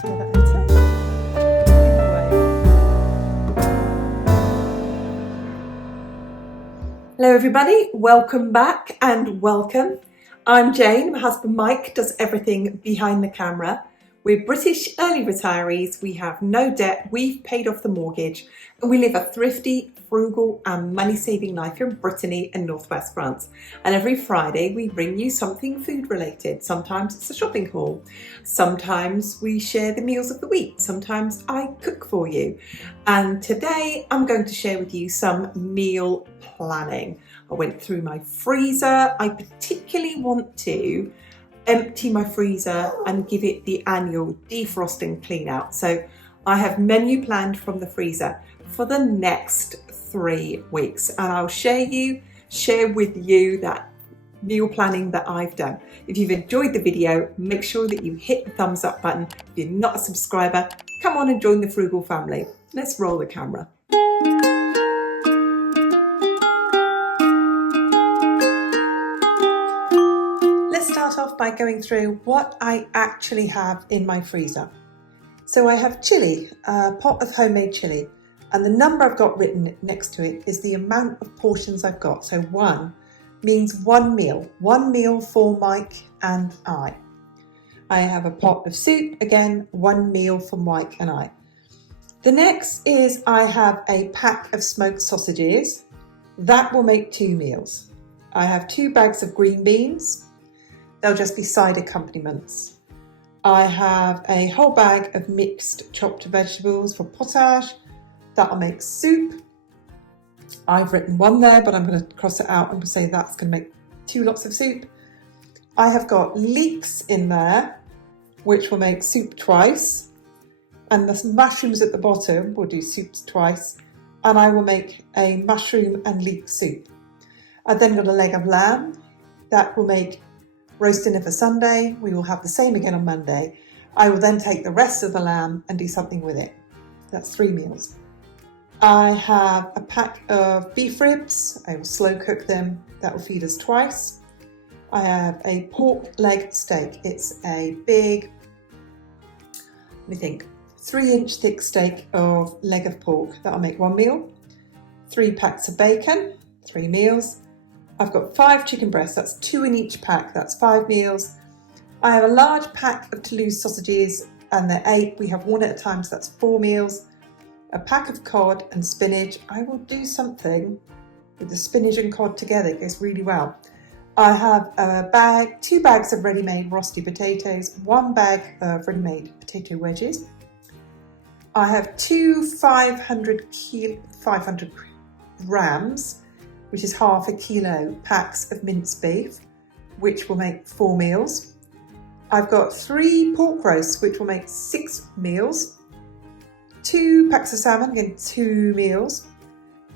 together and turn. Hello everybody, welcome back and welcome. I'm Jane, my husband Mike does everything behind the camera. We're British early retirees, we have no debt, we've paid off the mortgage, and we live a thrifty, frugal and money-saving life in Brittany and northwest France. And every Friday we bring you something food related. Sometimes it's a shopping haul, sometimes we share the meals of the week, sometimes I cook for you. And today I'm going to share with you some meal planning. I went through my freezer. I particularly want to empty my freezer and give it the annual defrost and clean out. So I have menu planned from the freezer for the next 3 weeks, and I'll share with you that meal planning that I've done. If you've enjoyed the video, make sure that you hit the thumbs up button. If you're not a subscriber, come on and join the Frugal family. Let's roll the camera. Start off by going through what I actually have in my freezer. So I have chili, a pot of homemade chili, and the number I've got written next to it is the amount of portions I've got. So 1 means one meal for Mike and I. I have a pot of soup, again, 1 meal for Mike and I. The next is I have a pack of smoked sausages. That will make 2 meals. I have 2 bags of green beans. They'll just be side accompaniments. I have a whole bag of mixed chopped vegetables for potage. That'll make soup. I've written 1 there, but I'm going to cross it out and say that's going to make 2 lots of soup. I have got leeks in there, which will make soup twice. And the mushrooms at the bottom will do soups twice. And I will make a mushroom and leek soup. I've then got a leg of lamb. That will make roast dinner for Sunday. We will have the same again on Monday. I will then take the rest of the lamb and do something with it. That's 3 meals. I have a pack of beef ribs. I will slow cook them. That will feed us twice. I have a pork leg steak. It's a big, 3-inch thick steak of leg of pork. That'll make 1 meal. 3 packs of bacon, 3 meals. I've got 5 chicken breasts, that's 2 in each pack, that's 5 meals. I have a large pack of Toulouse sausages and they're 8, we have 1 at a time, so that's 4 meals. A pack of cod and spinach. I will do something with the spinach and cod together, it goes really well. I have a 2 bags of ready-made rosti potatoes, 1 bag of ready-made potato wedges. I have 2 500 grams, which is half a kilo, packs of minced beef, which will make 4 meals. I've got 3 pork roasts, which will make 6 meals. 2 packs of salmon, again 2 meals.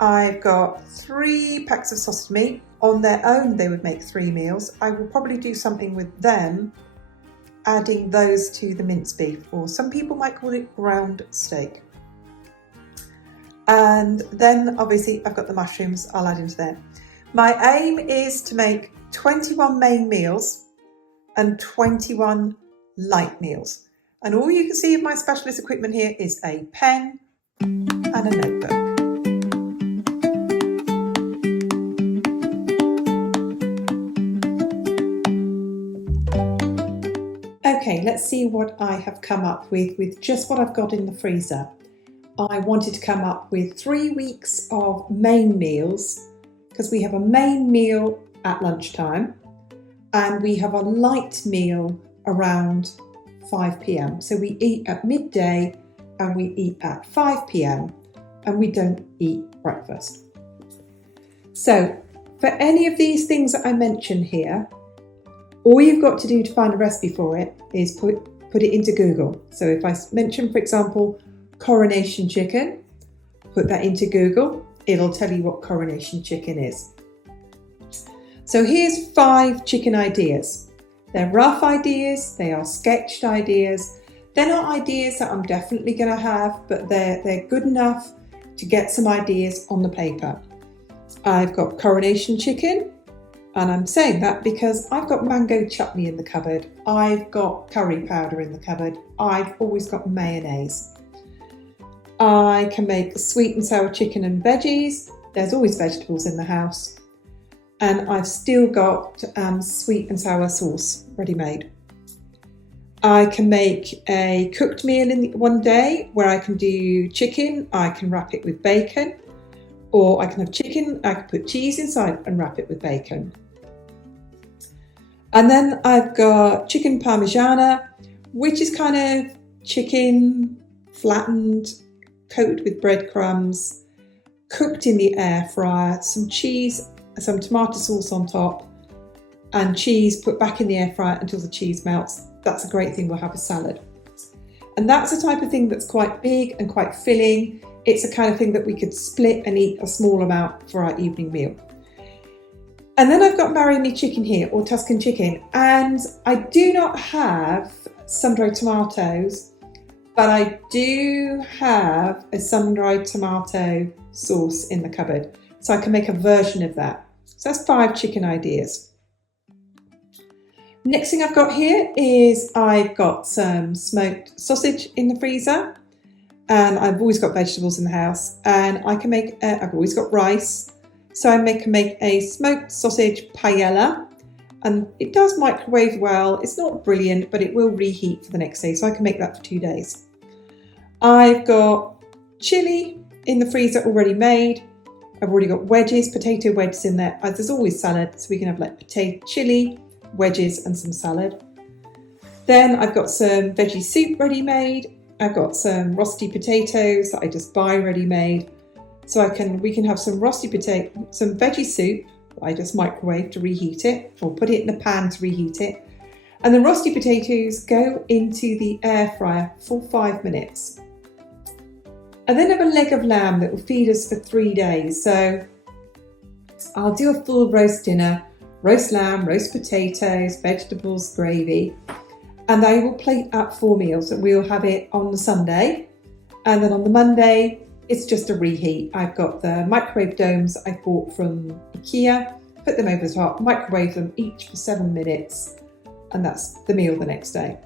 I've got 3 packs of sausage meat. On their own, they would make 3 meals. I will probably do something with them, adding those to the minced beef, or some people might call it ground steak. And then obviously I've got the mushrooms I'll add into there. My aim is to make 21 main meals and 21 light meals. And all you can see of my specialist equipment here is a pen and a notebook. Okay, let's see what I have come up with just what I've got in the freezer. I wanted to come up with 3 weeks of main meals because we have a main meal at lunchtime and we have a light meal around 5 p.m. So we eat at midday and we eat at 5 p.m. and we don't eat breakfast. So for any of these things that I mention here, all you've got to do to find a recipe for it is put it into Google. So if I mention, for example, coronation chicken, put that into Google, it'll tell you what coronation chicken is. So here's 5 chicken ideas. They're rough ideas, they are sketched ideas. They're not ideas that I'm definitely going to have, but they're good enough to get some ideas on the paper. I've got coronation chicken, And I'm saying that because I've got mango chutney in the cupboard, I've got curry powder in the cupboard, I've always got mayonnaise. I can make sweet and sour chicken and veggies, there's always vegetables in the house. And I've still got sweet and sour sauce ready-made. I can make a cooked meal in one day where I can do chicken, I can wrap it with bacon, or I can have chicken, I can put cheese inside and wrap it with bacon. And then I've got chicken parmigiana, which is kind of chicken flattened, coated with breadcrumbs, cooked in the air fryer, some cheese, some tomato sauce on top, and cheese put back in the air fryer until the cheese melts. That's a great thing we'll have a salad. And that's the type of thing that's quite big and quite filling. It's the kind of thing that we could split and eat a small amount for our evening meal. And then I've got Marry Me chicken here, or Tuscan chicken, and I do not have sun-dried tomatoes, but I do have a sun-dried tomato sauce in the cupboard, so I can make a version of that. So that's 5 chicken ideas. Next thing I've got here is I've got some smoked sausage in the freezer, and I've always got vegetables in the house, and I can make, I've always got rice, so I can make a smoked sausage paella, and it does microwave well. It's not brilliant, but it will reheat for the next day, so I can make that for 2 days. I've got chili in the freezer already made. I've already got wedges, potato wedges in there. There's always salad, so we can have like potato, chili, wedges and some salad. Then I've got some veggie soup ready made. I've got some rosti potatoes that I just buy ready made. So we can have some some veggie soup that I just microwave to reheat it, or put it in a pan to reheat it. And the rosti potatoes go into the air fryer for 5 minutes. And then I have a leg of lamb that will feed us for 3 days. So I'll do a full roast dinner, roast lamb, roast potatoes, vegetables, gravy. And I will plate up 4 meals, and we'll have it on the Sunday. And then on the Monday, it's just a reheat. I've got the microwave domes I bought from IKEA, put them over the top, microwave them each for 7 minutes, and that's the meal the next day.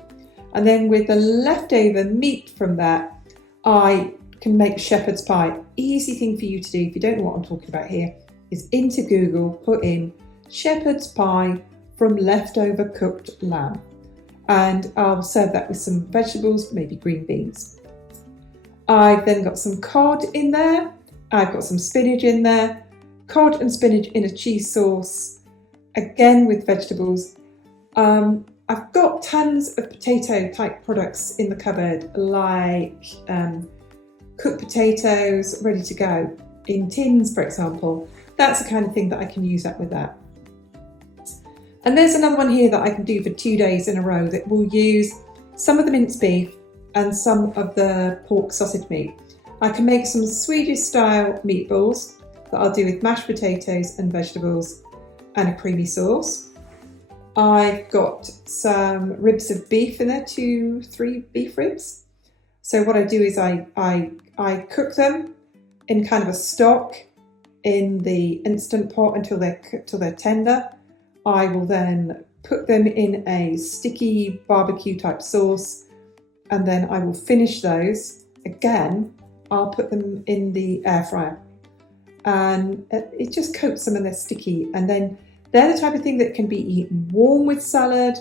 And then with the leftover meat from that, I can make shepherd's pie. Easy thing for you to do if you don't know what I'm talking about here, is into Google, put in shepherd's pie from leftover cooked lamb. And I'll serve that with some vegetables, maybe green beans. I've then got some cod in there. I've got some spinach in there. Cod and spinach in a cheese sauce, again with vegetables. I've got tons of potato type products in the cupboard, like cooked potatoes ready to go in tins, for example. That's the kind of thing that I can use up with that. And there's another one here that I can do for 2 days in a row that will use some of the minced beef and some of the pork sausage meat. I can make some Swedish style meatballs that I'll do with mashed potatoes and vegetables and a creamy sauce. I've got some ribs of beef in there, 2-3 beef ribs. So what I do is I cook them in kind of a stock in the Instant Pot until they're tender. I will then put them in a sticky barbecue type sauce, and then I will finish those. Again, I'll put them in the air fryer, and it just coats them and they're sticky. And then they're the type of thing that can be eaten warm with salad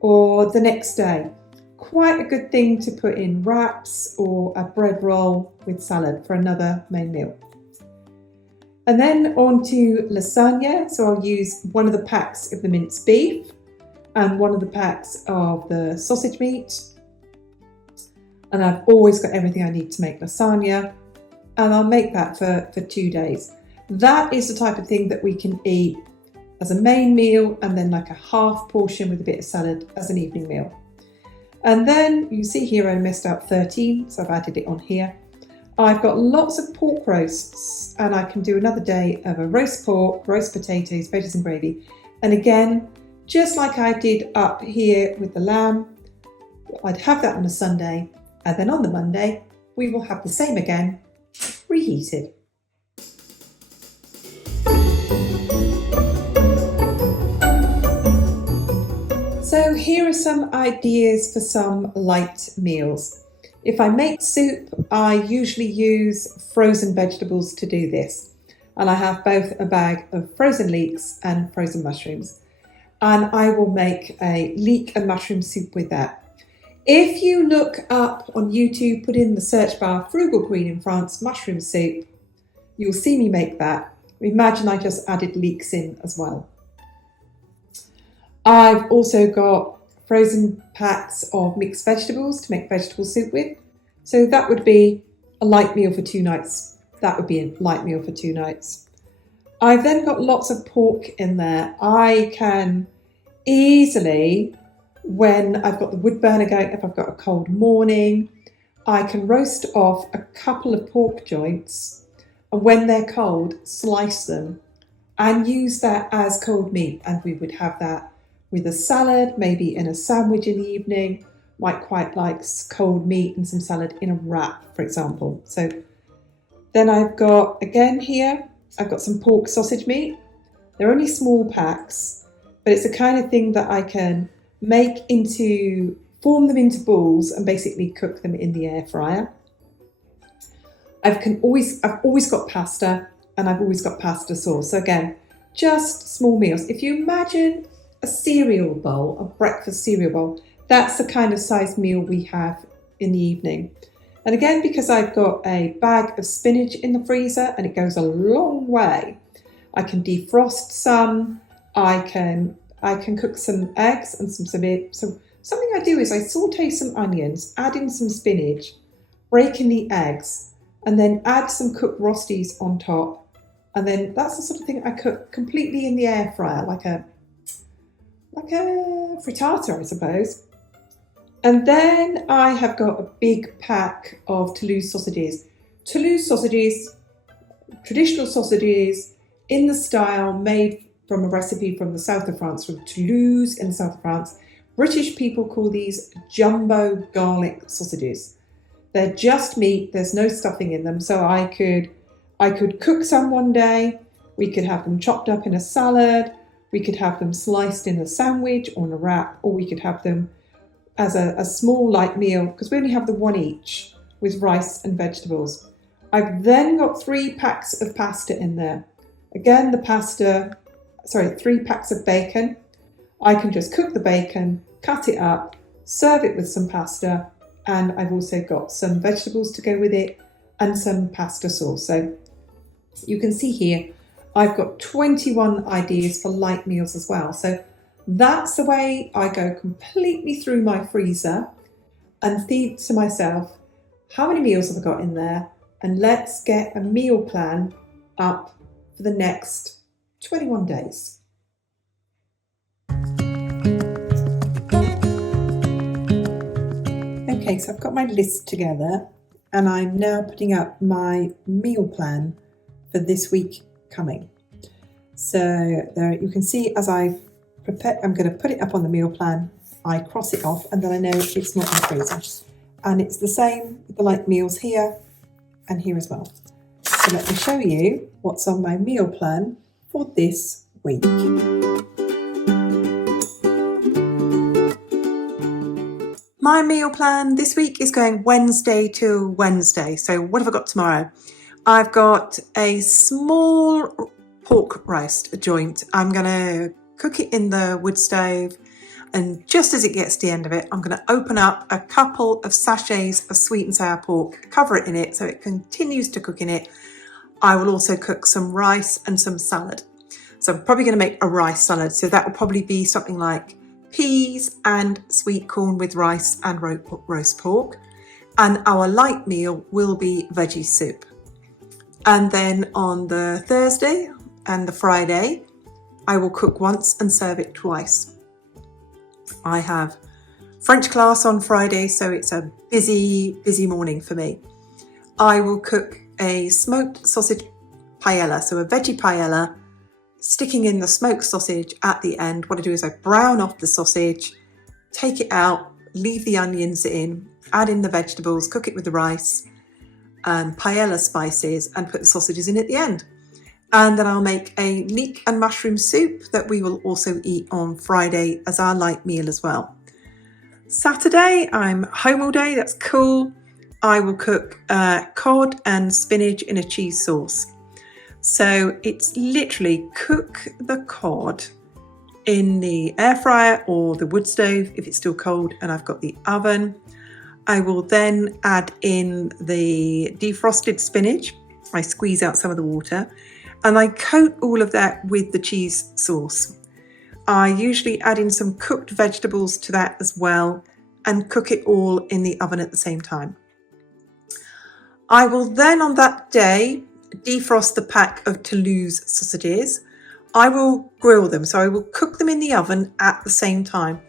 or the next day. Quite a good thing to put in wraps or a bread roll with salad for another main meal. And then on to lasagna. So I'll use one of the packs of the minced beef and one of the packs of the sausage meat. And I've always got everything I need to make lasagna. And I'll make that for 2 days. That is the type of thing that we can eat as a main meal, and then like a half portion with a bit of salad as an evening meal. And then you see here I messed up 13, so I've added it on here. I've got lots of pork roasts, and I can do another day of a roast pork, roast potatoes, veggies and gravy. And again, just like I did up here with the lamb, I'd have that on a Sunday, and then on the Monday, we will have the same again, reheated. So here are some ideas for some light meals. If I make soup, I usually use frozen vegetables to do this. And I have both a bag of frozen leeks and frozen mushrooms. And I will make a leek and mushroom soup with that. If you look up on YouTube, put in the search bar Frugal Queen in France mushroom soup, you'll see me make that. Imagine I just added leeks in as well. I've also got frozen packs of mixed vegetables to make vegetable soup with. So that would be a light meal for 2 nights. That would be a light meal for 2 nights. I've then got lots of pork in there. I can easily, when I've got the wood burner going, if I've got a cold morning, I can roast off a couple of pork joints, and when they're cold, slice them and use that as cold meat. And we would have that with a salad, maybe in a sandwich in the evening. Might quite like cold meat and some salad in a wrap, for example. So then I've got, again here, I've got some pork sausage meat. They're only small packs, but it's the kind of thing that I can form them into balls and basically cook them in the air fryer. I've always got pasta, and I've always got pasta sauce. So again, just small meals. If you imagine a cereal bowl, a breakfast cereal bowl, that's the kind of size meal we have in the evening. And again, because I've got a bag of spinach in the freezer and it goes a long way, I can defrost some, I can cook some eggs and some it. So something I do is I saute some onions, add in some spinach, break in the eggs, and then add some cooked rosties on top. And then that's the sort of thing I cook completely in the air fryer, like a frittata, I suppose. And then I have got a big pack of Toulouse sausages. Toulouse sausages, traditional sausages in the style made from a recipe from the south of France, from Toulouse in the south of France. British people call these jumbo garlic sausages. They're just meat, there's no stuffing in them. So I could cook some one day, we could have them chopped up in a salad, we could have them sliced in a sandwich or in a wrap, or we could have them as a small light meal, because we only have the one each with rice and vegetables. I've then got 3 packs of pasta in there. Again, 3 packs of bacon. I can just cook the bacon, cut it up, serve it with some pasta, and I've also got some vegetables to go with it and some pasta sauce. So you can see here, I've got 21 ideas for light meals as well. So that's the way I go completely through my freezer and think to myself, how many meals have I got in there? And let's get a meal plan up for the next 21 days. Okay, so I've got my list together and I'm now putting up my meal plan for this week coming. So there you can see as I prepare, I'm going to put it up on the meal plan, I cross it off and then I know it's not in the freezer. And it's the same with the light meals here and here as well. So let me show you what's on my meal plan for this week. My meal plan this week is going Wednesday to Wednesday. So what have I got tomorrow? I've got a small pork roast joint. I'm going to cook it in the wood stove, and just as it gets to the end of it, I'm going to open up a couple of sachets of sweet and sour pork, cover it in it so it continues to cook in it. I will also cook some rice and some salad. So I'm probably going to make a rice salad. So that will probably be something like peas and sweet corn with rice and roast pork. And our light meal will be veggie soup. And then on the Thursday and the Friday, I will cook once and serve it twice. I have French class on Friday, so it's a busy morning for me. I will cook a smoked sausage paella, so a veggie paella, sticking in the smoked sausage at the end. What I do is I brown off the sausage, take it out, leave the onions in, add in the vegetables, cook it with the rice and paella spices and put the sausages in at the end. And then I'll make a leek and mushroom soup that we will also eat on Friday as our light meal as well. Saturday, I'm home all day, that's cool. I will cook cod and spinach in a cheese sauce. So it's literally cook the cod in the air fryer or the wood stove if it's still cold and I've got the oven. I will then add in the defrosted spinach. I squeeze out some of the water and I coat all of that with the cheese sauce. I usually add in some cooked vegetables to that as well and cook it all in the oven at the same time. I will then on that day defrost the pack of Toulouse sausages. I will grill them, so I will cook them in the oven at the same time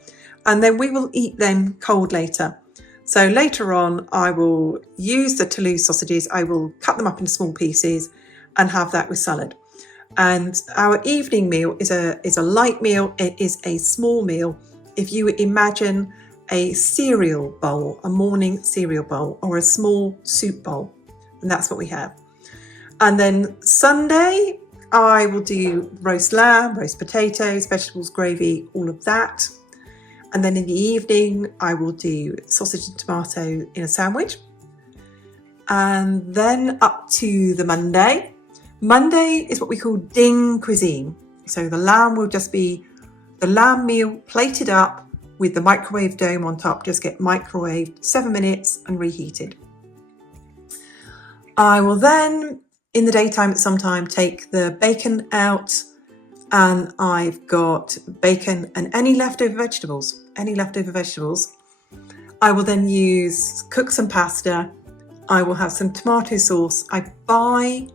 and then we will eat them cold later. So later on I will use the Toulouse sausages, I will cut them up into small pieces and have that with salad. And our evening meal is a light meal, it is a small meal. If you imagine a cereal bowl, a morning cereal bowl or a small soup bowl, and that's what we have. And then Sunday, I will do roast lamb, roast potatoes, vegetables, gravy, all of that. And then in the evening, I will do sausage and tomato in a sandwich. And then up to the Monday. Monday is what we call ding cuisine. So the lamb will just be the lamb meal plated up with the microwave dome on top, just get microwaved 7 minutes and reheated. I will then, in the daytime at some time, take the bacon out and I've got bacon and any leftover vegetables. I will then cook some pasta. I will have some tomato sauce. I buy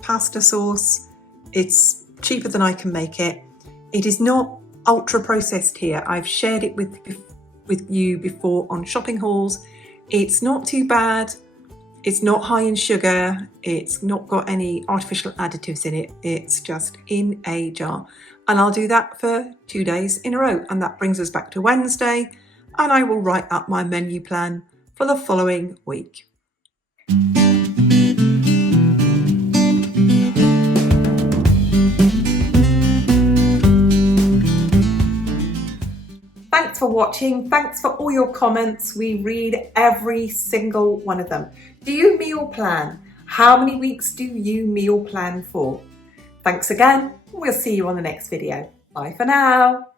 pasta sauce. It's cheaper than I can make it. It is not ultra processed here. I've shared it with you before on shopping hauls. It's not too bad. It's not high in sugar. It's not got any artificial additives in it. It's just in a jar. And I'll do that for 2 days in a row. And that brings us back to Wednesday. And I will write up my menu plan for the following week. Thanks for watching. Thanks for all your comments. We read every single one of them. Do you meal plan? How many weeks do you meal plan for? Thanks again. We'll see you on the next video. Bye for now.